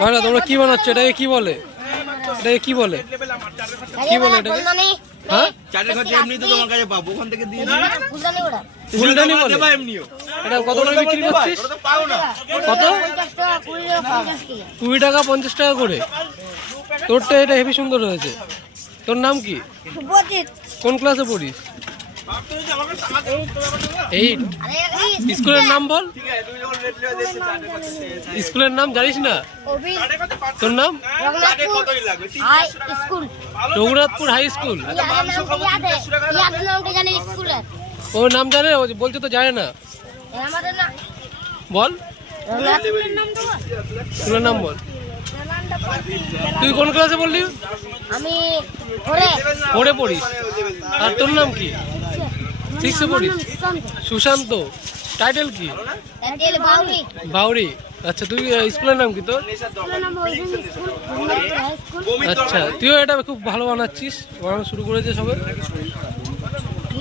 ভাইরা তোমরা কি বানাচ্ছ? এটাকে কি বলে? এটাকে কি বলে? কি বলে এটাকে? হ্যাঁ, চাটের খরচা এমনি তো তোমার কাছে পাবো, ওখান থেকে দিয়ে দিই। ফুলদানি বলে। দেবা এমনিও। এটা কত করে বিক্রি করছিস? ওটা তো পাও না। কত? 20 টাকা 50 টাকা করে। তোরটা এটা হেভি সুন্দর হয়েছে। তোর নাম কি? কোন ক্লাসে পড়িস? 8। স্কুলের নাম বল। ঠিক আছে, তুমি যখন রেট লিয়ে দিয়েছো চাটের খরচা দিয়েছে। স্কুলের নাম জানিস না? তোর নাম? চাটে কতই লাগবে? Raghunathpur high school. মাংস খাবো 300 টাকা। ওর নাম জানে? ও বলছে তো জানে না। বল স্কুলের নাম বল। তুই কোন ক্লাসে বললি? আমি পড়ে পড়িস। আর তোর নাম কি? 6-এ পড়িস। সুশান্ত। টাইটেল কি? বাউরি। আচ্ছা, তুই স্কুলের নাম কি তোর? আচ্ছা, তুইও এটা খুব ভালো বানাচ্ছিস। বানানো শুরু করেছে সবে।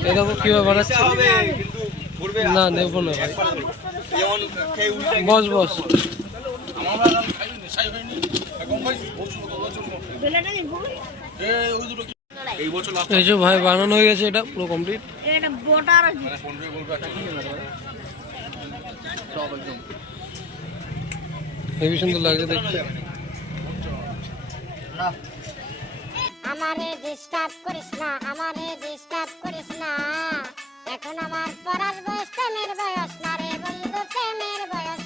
এই দেখো কিভাবে বানাচ্ছে। হবে কিন্তু পড়বে না, নেবো না ভাই। যেমন খেয়ে উল্টে বস বস। এই যে ভাই বানানো হয়ে গেছে, এটা পুরো কমপ্লিট। হেবি সুন্দর লাগছে দেখতে। আমারে ডিস্টার্ব করিস না, আমারে ডিস্টার্ব করিস না। এখন আমার পড়ার বয়স, প্রেমের বয়স না রে বন্ধু, প্রেমের বয়স